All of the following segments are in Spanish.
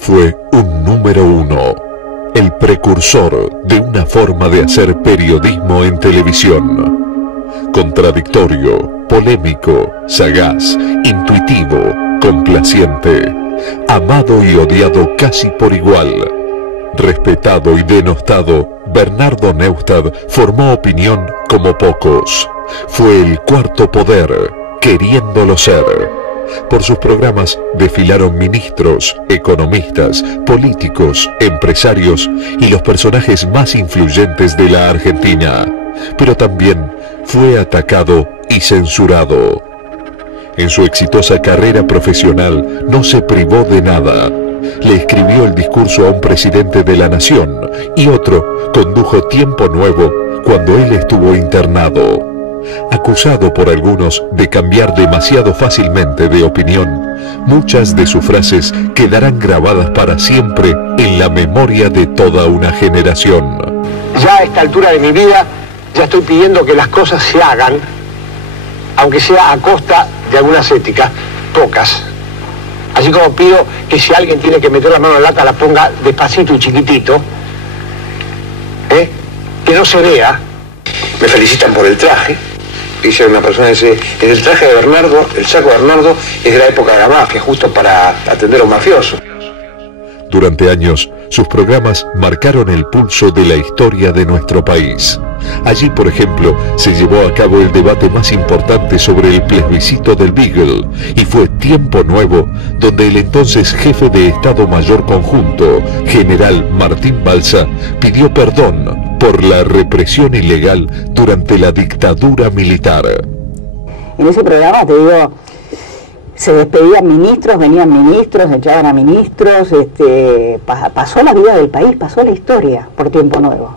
Fue un número uno, el precursor de una forma de hacer periodismo en televisión. Contradictorio, polémico, sagaz, intuitivo, complaciente, amado y odiado casi por igual. Respetado y denostado, Bernardo Neustadt formó opinión como pocos. Fue el cuarto poder, queriéndolo ser. Por sus programas desfilaron ministros, economistas, políticos, empresarios y los personajes más influyentes de la Argentina. Pero también fue atacado y censurado. En su exitosa carrera profesional no se privó de nada. Le escribió el discurso a un presidente de la nación y otro condujo Tiempo Nuevo cuando él estuvo internado. Acusado por algunos de cambiar demasiado fácilmente de opinión, muchas de sus frases quedarán grabadas para siempre en la memoria de toda una generación. Ya a esta altura de mi vida, ya estoy pidiendo que las cosas se hagan, aunque sea a costa de algunas éticas, pocas. Así como pido que si alguien tiene que meter la mano en la lata, la ponga despacito y chiquitito, que no se vea. Me felicitan por el traje. Dice una persona, dice, en el traje de Bernardo, el saco de Bernardo es de la época de la mafia, justo para atender a un mafioso. Durante años, sus programas marcaron el pulso de la historia de nuestro país. Allí, por ejemplo, se llevó a cabo el debate más importante sobre el plebiscito del Beagle, y fue Tiempo Nuevo, donde el entonces jefe de Estado Mayor Conjunto, general Martín Balsa, pidió perdón por la represión ilegal durante la dictadura militar. En ese programa, te digo, se despedían ministros, venían ministros, echaban a ministros, pasó la vida del país, pasó la historia por Tiempo Nuevo.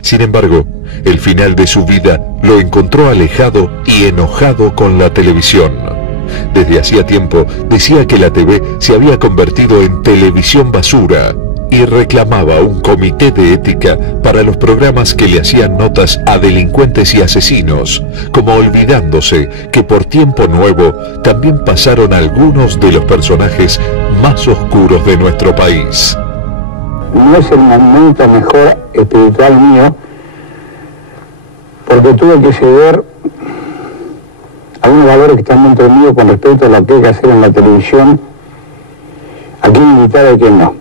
Sin embargo, el final de su vida lo encontró alejado y enojado con la televisión. Desde hacía tiempo decía que la TV se había convertido en televisión basura y reclamaba un comité de ética para los programas que le hacían notas a delincuentes y asesinos, como olvidándose que por Tiempo Nuevo también pasaron algunos de los personajes más oscuros de nuestro país. No es el momento mejor espiritual mío, porque tuve que ceder algunos valores que están dentro mío con respecto a lo que hay que hacer en la televisión, a quién invitar y a quién no.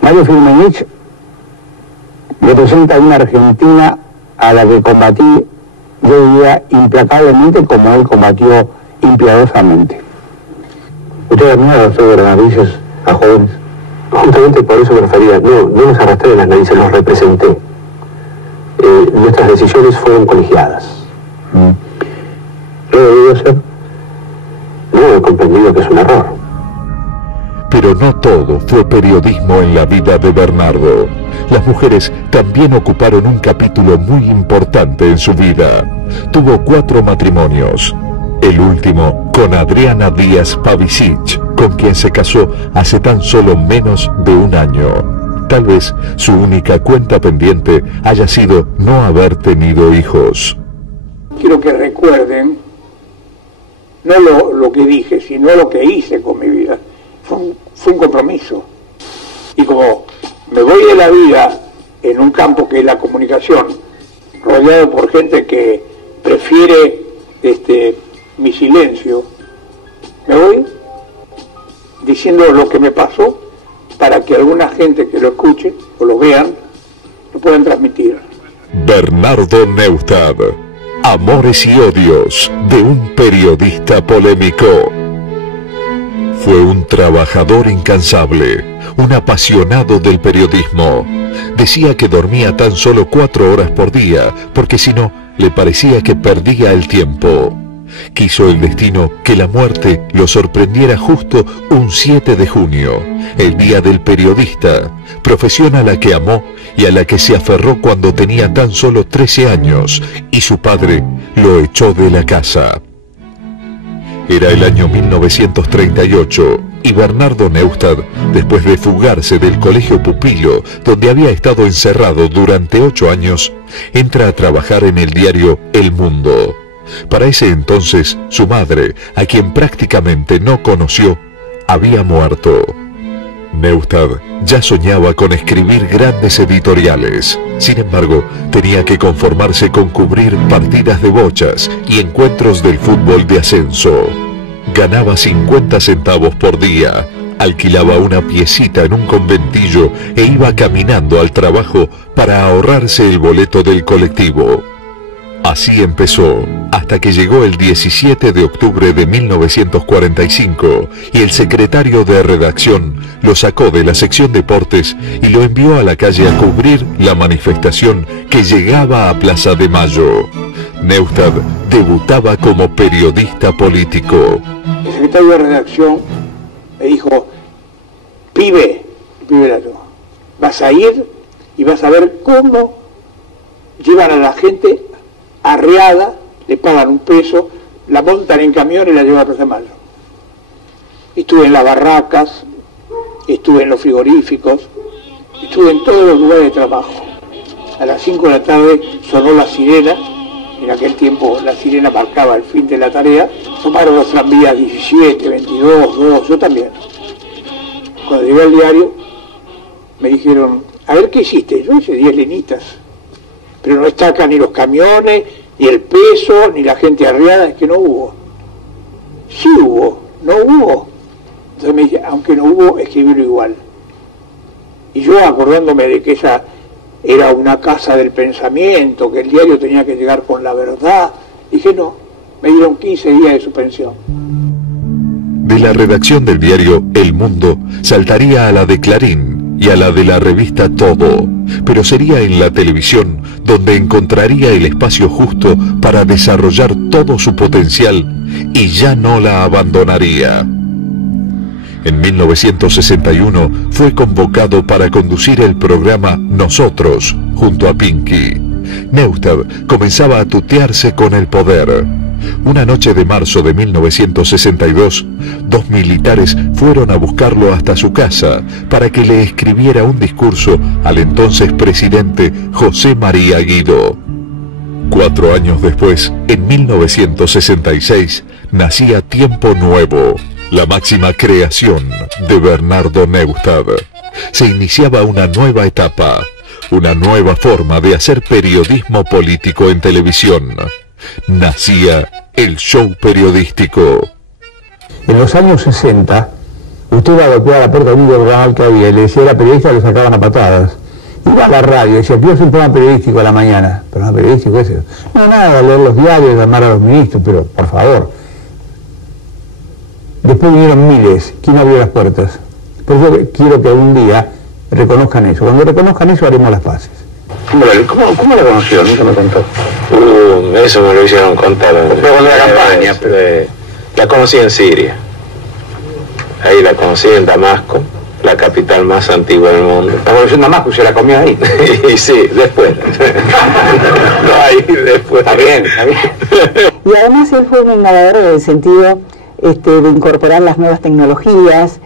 Mario Firmenich representa a una Argentina a la que combatí, yo diría, implacablemente, como él combatió impiadosamente. Usted admira los de las narices a jóvenes. Justamente por eso me refería, no los arrastré de las narices, los representé. Nuestras decisiones fueron colegiadas. Lo debido ser. Luego he comprendido que es un error. Pero no todo fue periodismo en la vida de Bernardo. Las mujeres también ocuparon un capítulo muy importante en su vida. Tuvo 4 matrimonios. El último con Adriana Díaz Pavicic, con quien se casó hace tan solo menos de un año. Tal vez su única cuenta pendiente haya sido no haber tenido hijos. Quiero que recuerden, no lo que dije, sino lo que hice con mi vida. Fue un compromiso. Y como me voy de la vida en un campo que es la comunicación, rodeado por gente que prefiere mi silencio, me voy diciendo lo que me pasó para que alguna gente que lo escuche o lo vean lo puedan transmitir. Bernardo Neustadt, Amores y odios de un periodista polémico. Fue un trabajador incansable, un apasionado del periodismo. Decía que dormía tan solo 4 horas por día, porque si no, le parecía que perdía el tiempo. Quiso el destino que la muerte lo sorprendiera justo un 7 de junio, el día del periodista, profesión a la que amó y a la que se aferró cuando tenía tan solo 13 años, y su padre lo echó de la casa. Era el año 1938 y Bernardo Neustadt, después de fugarse del colegio Pupilo, donde había estado encerrado durante 8 años, entra a trabajar en el diario El Mundo. Para ese entonces, su madre, a quien prácticamente no conoció, había muerto. Neustadt ya soñaba con escribir grandes editoriales. Sin embargo, tenía que conformarse con cubrir partidas de bochas y encuentros del fútbol de ascenso. Ganaba 50 centavos por día, alquilaba una piecita en un conventillo e iba caminando al trabajo para ahorrarse el boleto del colectivo. Así empezó, hasta que llegó el 17 de octubre de 1945 y el secretario de redacción lo sacó de la sección deportes y lo envió a la calle a cubrir la manifestación que llegaba a Plaza de Mayo. Neustadt debutaba como periodista político. El secretario de redacción me dijo: pibe, vas a ir y vas a ver cómo llevan a la gente arreada, le pagan un peso, la montan en camión y la llevan a Plaza de Mayo. Estuve en las barracas, estuve en los frigoríficos, estuve en todos los lugares de trabajo. A las 5 de la tarde sonó la sirena, en aquel tiempo la sirena marcaba el fin de la tarea, tomaron los tranvías 17, 22, 2, yo también. Cuando llegué al diario, me dijeron: a ver, ¿qué hiciste? Yo hice 10 linitas, pero no está acá ni los camiones, ni el peso, ni la gente arriada. Es que no hubo. Sí hubo, no hubo. Entonces me dice: aunque no hubo, escribirlo igual. Y yo, acordándome de que esa era una casa del pensamiento, que el diario tenía que llegar con la verdad, dije no, me dieron 15 días de suspensión. De la redacción del diario El Mundo saltaría a la de Clarín y a la de la revista Todo, pero sería en la televisión donde encontraría el espacio justo para desarrollar todo su potencial y ya no la abandonaría. En 1961 fue convocado para conducir el programa Nosotros, junto a Pinky. Neustadt comenzaba a tutearse con el poder. Una noche de marzo de 1962, 2 militares fueron a buscarlo hasta su casa para que le escribiera un discurso al entonces presidente José María Guido. 4 años después, en 1966, nacía Tiempo Nuevo, la máxima creación de Bernardo Neustadt. Se iniciaba una nueva etapa, una nueva forma de hacer periodismo político en televisión. Nacía el show periodístico. En los años 60, usted iba a golpear a la puerta de un programa que había y le decía a la periodista, le sacaban a patadas. Iba a la radio y decía: quiero hacer un programa periodístico a la mañana. ¿Programa periodístico ese? No, nada, leer los diarios, llamar a los ministros, pero por favor. Después vinieron miles. ¿Quién abrió las puertas? Por eso quiero que algún día reconozcan eso. Cuando reconozcan eso, haremos las paces. ¿Cómo la conoció? Nunca me contó. Eso me lo hicieron contar en la campaña, pero la conocí en Siria. Ahí la conocí en Damasco, la capital más antigua del mundo. La conoció en Damasco y se la comió ahí. Y sí, después. No, ahí después. Está bien, está bien. Y además él fue un innovador en el sentido de incorporar las nuevas tecnologías,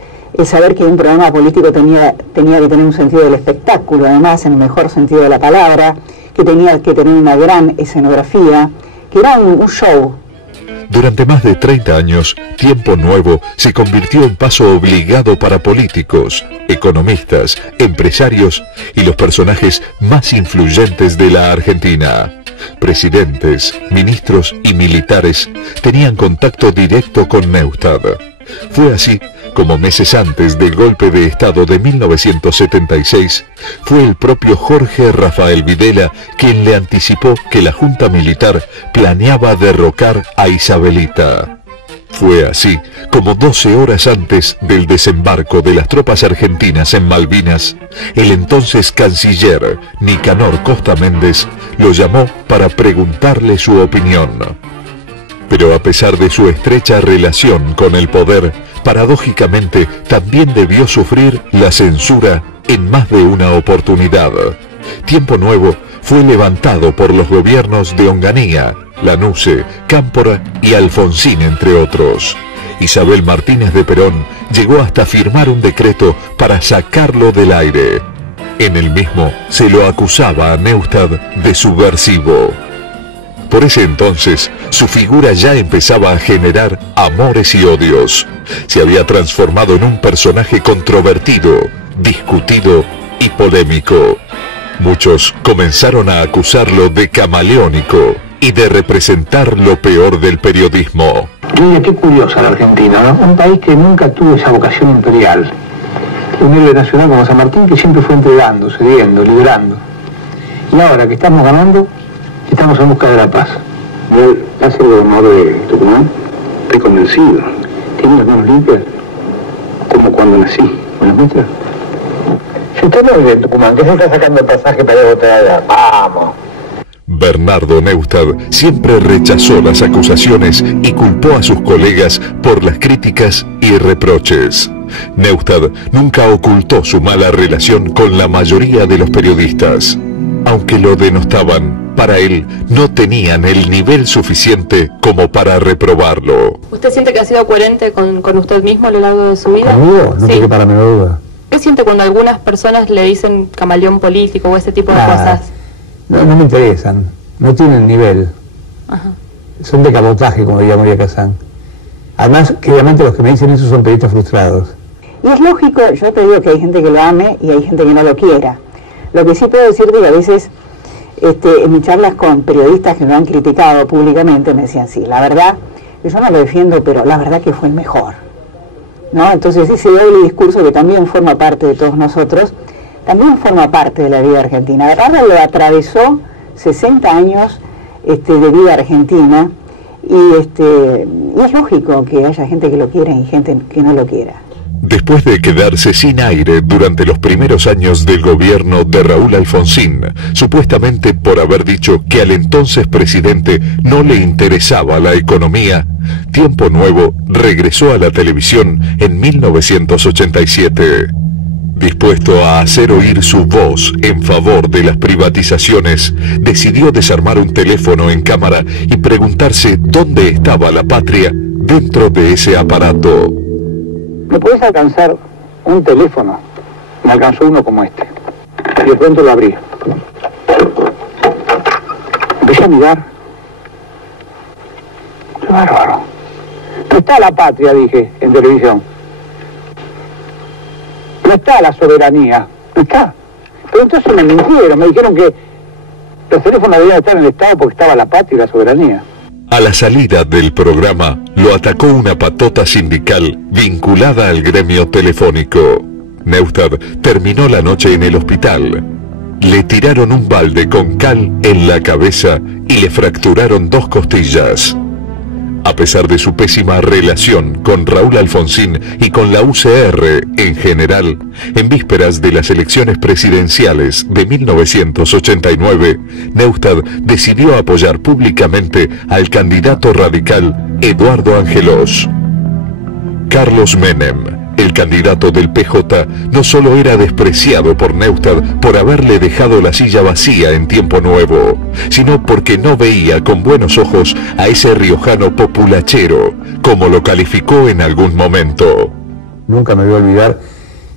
saber que un programa político tenía que tener un sentido del espectáculo, además, en el mejor sentido de la palabra, que tenía que tener una gran escenografía, que era un show. Durante más de 30 años, Tiempo Nuevo se convirtió en paso obligado para políticos, economistas, empresarios y los personajes más influyentes de la Argentina. Presidentes, ministros y militares tenían contacto directo con Neustadt. Fue así como meses antes del golpe de Estado de 1976, fue el propio Jorge Rafael Videla quien le anticipó que la Junta Militar planeaba derrocar a Isabelita. Fue así como 12 horas antes del desembarco de las tropas argentinas en Malvinas, el entonces canciller Nicanor Costa Méndez lo llamó para preguntarle su opinión. Pero a pesar de su estrecha relación con el poder, paradójicamente también debió sufrir la censura en más de una oportunidad. Tiempo Nuevo fue levantado por los gobiernos de Onganía, Lanusse, Cámpora y Alfonsín, entre otros. Isabel Martínez de Perón llegó hasta firmar un decreto para sacarlo del aire. En el mismo se lo acusaba a Neustadt de subversivo. por ese entonces, su figura ya empezaba a generar amores y odios. Se había transformado en un personaje controvertido, discutido y polémico. Muchos comenzaron a acusarlo de camaleónico y de representar lo peor del periodismo. Mira, qué curiosa la Argentina, ¿no? Un país que nunca tuvo esa vocación imperial. Un héroe nacional como San Martín que siempre fue entregando, cediendo, liberando. Y ahora que estamos ganando, estamos en busca de la paz. ¿Yo hace el gobernador de Tucumán? Estoy convencido. ¿Tiene las manos limpias? Como cuando nací. ¿Me las muestras? Si usted no vive en Tucumán, que se está sacando el pasaje para ir a votar allá. ¡Vamos! Bernardo Neustadt siempre rechazó las acusaciones y culpó a sus colegas por las críticas y reproches. Neustadt nunca ocultó su mala relación con la mayoría de los periodistas. Aunque lo denostaban, para él no tenían el nivel suficiente como para reprobarlo. ¿Usted siente que ha sido coherente con usted mismo a lo largo de su vida? ¿Conmigo? No sí. tengo para menor duda. ¿Qué siente cuando algunas personas le dicen camaleón político o ese tipo de cosas? No me interesan, no tienen nivel. Ajá. Son de cabotaje, como diría María Kazán. Además, que obviamente los que me dicen eso son periodistas frustrados. Y es lógico, yo te digo que hay gente que lo ame y hay gente que no lo quiera. Lo que sí puedo decirte que a veces en mis charlas con periodistas que me han criticado públicamente me decían, sí, la verdad, yo no lo defiendo, pero la verdad que fue el mejor, ¿no? Entonces ese doble discurso que también forma parte de todos nosotros, también forma parte de la vida argentina. La verdad lo atravesó 60 años de vida argentina y es lógico que haya gente que lo quiera y gente que no lo quiera. Después de quedarse sin aire durante los primeros años del gobierno de Raúl Alfonsín, supuestamente por haber dicho que al entonces presidente no le interesaba la economía, Tiempo Nuevo regresó a la televisión en 1987. Dispuesto a hacer oír su voz en favor de las privatizaciones, decidió desarmar un teléfono en cámara y preguntarse dónde estaba la patria dentro de ese aparato. ¿Me podés alcanzar un teléfono? Me alcanzó uno como este. Y de pronto lo abrí. Empecé a mirar. ¡Qué bárbaro! No está la patria, dije, en televisión. No está la soberanía. No está. Pero entonces me mintieron. Me dijeron que los teléfonos debían estar en el Estado porque estaba la patria y la soberanía. A la salida del programa, lo atacó una patota sindical vinculada al gremio telefónico. Neustadt terminó la noche en el hospital. Le tiraron un balde con cal en la cabeza y le fracturaron 2 costillas. A pesar de su pésima relación con Raúl Alfonsín y con la UCR en general, en vísperas de las elecciones presidenciales de 1989, Neustadt decidió apoyar públicamente al candidato radical Eduardo Angelós. Carlos Menem, el candidato del PJ, no solo era despreciado por Neustadt por haberle dejado la silla vacía en Tiempo Nuevo, sino porque no veía con buenos ojos a ese riojano populachero, como lo calificó en algún momento. Nunca me voy a olvidar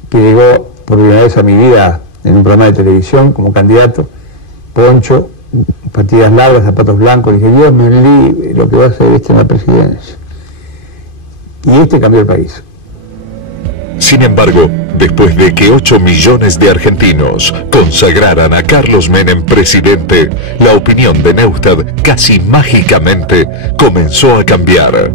que llegó por primera vez a mi vida en un programa de televisión como candidato, poncho, partidas largas, zapatos blancos, le dije, Dios me libre lo que va a hacer en la presidencia. Y cambió el país. Sin embargo, después de que 8 millones de argentinos consagraran a Carlos Menem presidente, la opinión de Neustadt casi mágicamente comenzó a cambiar.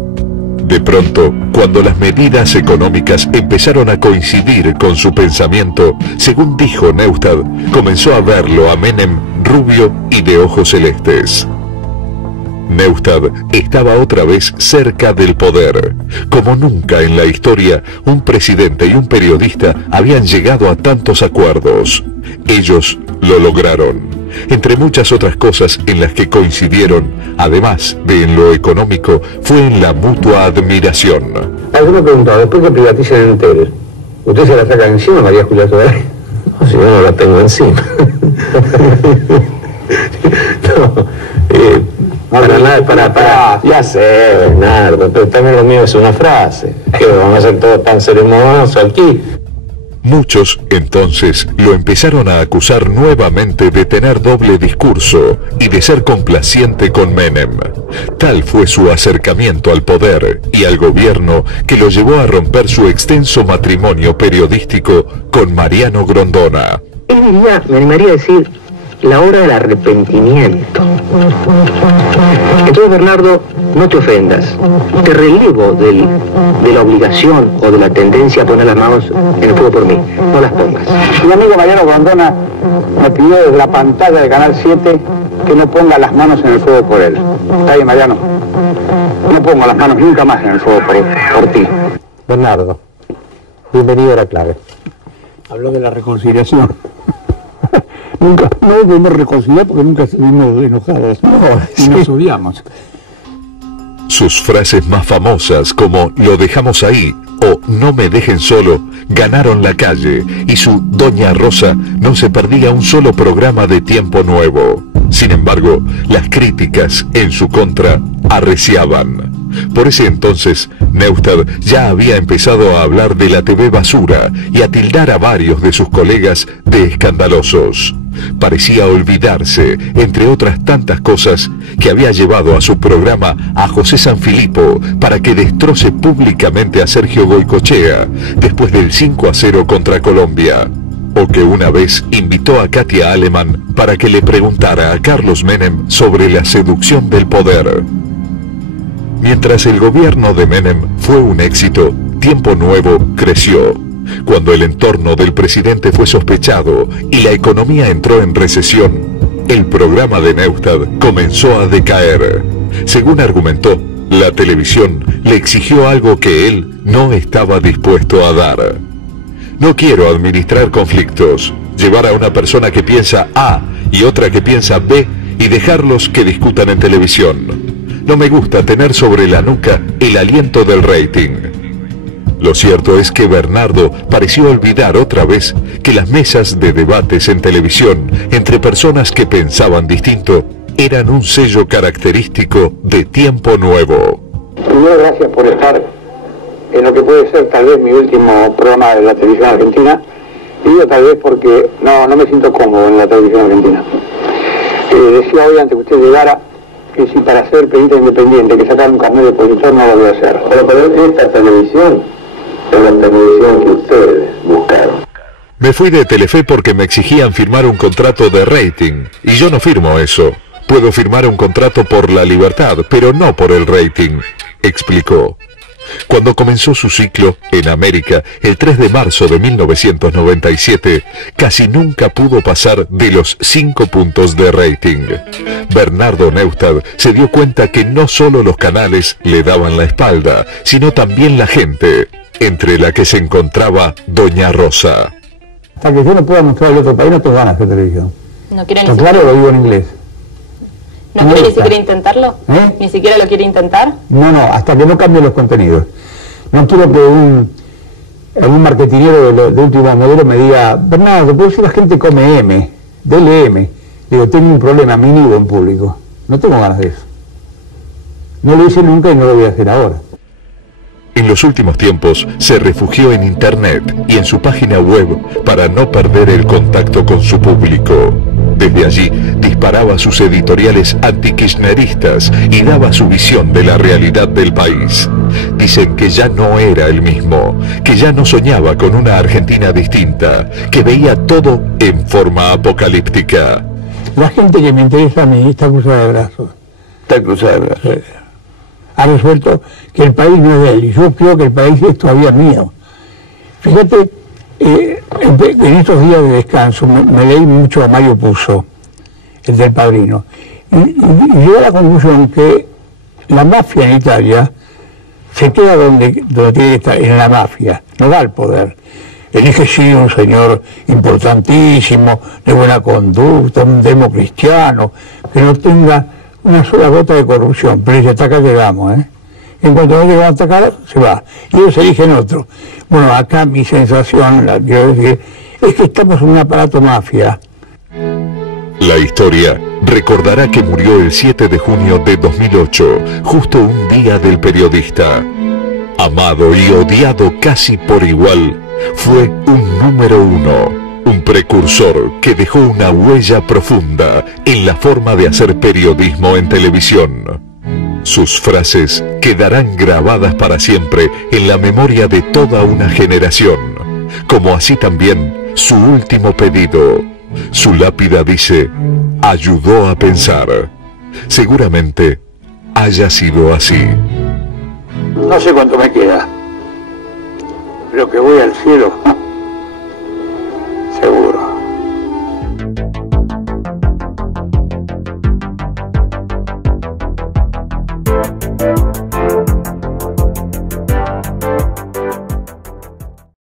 De pronto, cuando las medidas económicas empezaron a coincidir con su pensamiento, según dijo Neustadt, comenzó a verlo a Menem rubio y de ojos celestes. Neustadt estaba otra vez cerca del poder. Como nunca en la historia, un presidente y un periodista habían llegado a tantos acuerdos. Ellos lo lograron. Entre muchas otras cosas en las que coincidieron, además de en lo económico, fue en la mutua admiración. Yo me preguntaba, después que privaticen Entel, ¿usted se la saca encima, María Julia Today? No, si yo no la tengo encima. Para. Ya sé, Bernardo, pero también lo mío es una frase. Que vamos a hacer todo tan ceremonioso aquí. Muchos, entonces, lo empezaron a acusar nuevamente de tener doble discurso y de ser complaciente con Menem. Tal fue su acercamiento al poder y al gobierno que lo llevó a romper su extenso matrimonio periodístico con Mariano Grondona. Es diría, me animaría a decir, la hora del arrepentimiento. Entonces, Bernardo, no te ofendas. Te relevo de la obligación o de la tendencia a poner las manos en el fuego por mí. No las pongas. Mi amigo Mariano Grondona me pidió desde la pantalla de Canal 7 que no ponga las manos en el fuego por él. Está bien, Mariano. No pongo las manos nunca más en el fuego por ti. Bernardo, bienvenido a La Clave. Habló de la reconciliación. Nunca, no debemos reconciliar porque nunca estuvimos enojados. Y nos odiamos. Sus frases más famosas como "lo dejamos ahí" o "no me dejen solo" ganaron la calle y su Doña Rosa no se perdía un solo programa de Tiempo Nuevo. Sin embargo, las críticas en su contra arreciaban. Por ese entonces, Neustadt ya había empezado a hablar de la TV basura y a tildar a varios de sus colegas de escandalosos. Parecía olvidarse, entre otras tantas cosas, que había llevado a su programa a José Sanfilippo para que destroce públicamente a Sergio Goycochea después del 5-0 contra Colombia. O que una vez invitó a Katia Aleman para que le preguntara a Carlos Menem sobre la seducción del poder. Mientras el gobierno de Menem fue un éxito, Tiempo Nuevo creció. Cuando el entorno del presidente fue sospechado y la economía entró en recesión, el programa de Neustadt comenzó a decaer. Según argumentó, la televisión le exigió algo que él no estaba dispuesto a dar. No quiero administrar conflictos, llevar a una persona que piensa A y otra que piensa B y dejarlos que discutan en televisión. No me gusta tener sobre la nuca el aliento del rating. Lo cierto es que Bernardo pareció olvidar otra vez que las mesas de debates en televisión entre personas que pensaban distinto eran un sello característico de Tiempo Nuevo. Primero, gracias por estar en lo que puede ser tal vez mi último programa de la televisión argentina. Y digo tal vez porque no me siento cómodo en la televisión argentina. Decía hoy antes que usted llegara que si para ser periodista independiente que sacar un carnet de conductor no lo voy a hacer. Pero esta televisión es la televisión que ustedes buscaron. Me fui de Telefe porque me exigían firmar un contrato de rating, y yo no firmo eso. Puedo firmar un contrato por la libertad, pero no por el rating, explicó. Cuando comenzó su ciclo en América, el 3 de marzo de 1997, casi nunca pudo pasar de los 5 puntos de rating. Bernardo Neustadt se dio cuenta que no solo los canales le daban la espalda, sino también la gente, entre la que se encontraba Doña Rosa. Hasta que yo no pueda mostrar el otro país, no tengo ganas de hacer televisión. No quiere ni Pero siquiera. claro, lo digo en inglés. ¿No quiere ni siquiera intentarlo? ¿Eh? ¿Ni siquiera lo quiere intentar? No, hasta que no cambie los contenidos. No quiero que algún marketinero de último modelo me diga: Bernardo, ¿por qué la gente come M? Dele M. Digo, tengo un problema, me inhibo en público. No tengo ganas de eso. No lo hice nunca y no lo voy a hacer ahora. En los últimos tiempos se refugió en internet y en su página web para no perder el contacto con su público. Desde allí disparaba sus editoriales antikirchneristas y daba su visión de la realidad del país. Dicen que ya no era el mismo, que ya no soñaba con una Argentina distinta, que veía todo en forma apocalíptica. La gente que me interesa a mí está cruzada de brazos. Está cruzada de brazos. Ha resuelto que el país no es de él, y yo creo que el país es todavía mío. Fíjate, en estos días de descanso me leí mucho a Mario Puzo, el del Padrino, y llegué a la conclusión que la mafia en Italia se queda donde tiene que estar, en la mafia, no da el poder. Elige sí un señor importantísimo, de buena conducta, un democristiano, que no tenga una sola gota de corrupción, pero si ataca llegamos, En cuanto no llegamos a atacar, se va. Y ellos eligen otro. Bueno, acá mi sensación, quiero decir, es que estamos en un aparato mafia. La historia recordará que murió el 7 de junio de 2008, justo un día del periodista. Amado y odiado casi por igual, Fue un número uno, un precursor que dejó una huella profunda en la forma de hacer periodismo en televisión. Sus frases quedarán grabadas para siempre en la memoria de toda una generación, como así también su último pedido. Su lápida dice: ayudó a pensar. Seguramente haya sido así. No sé cuánto me queda, pero que voy al cielo.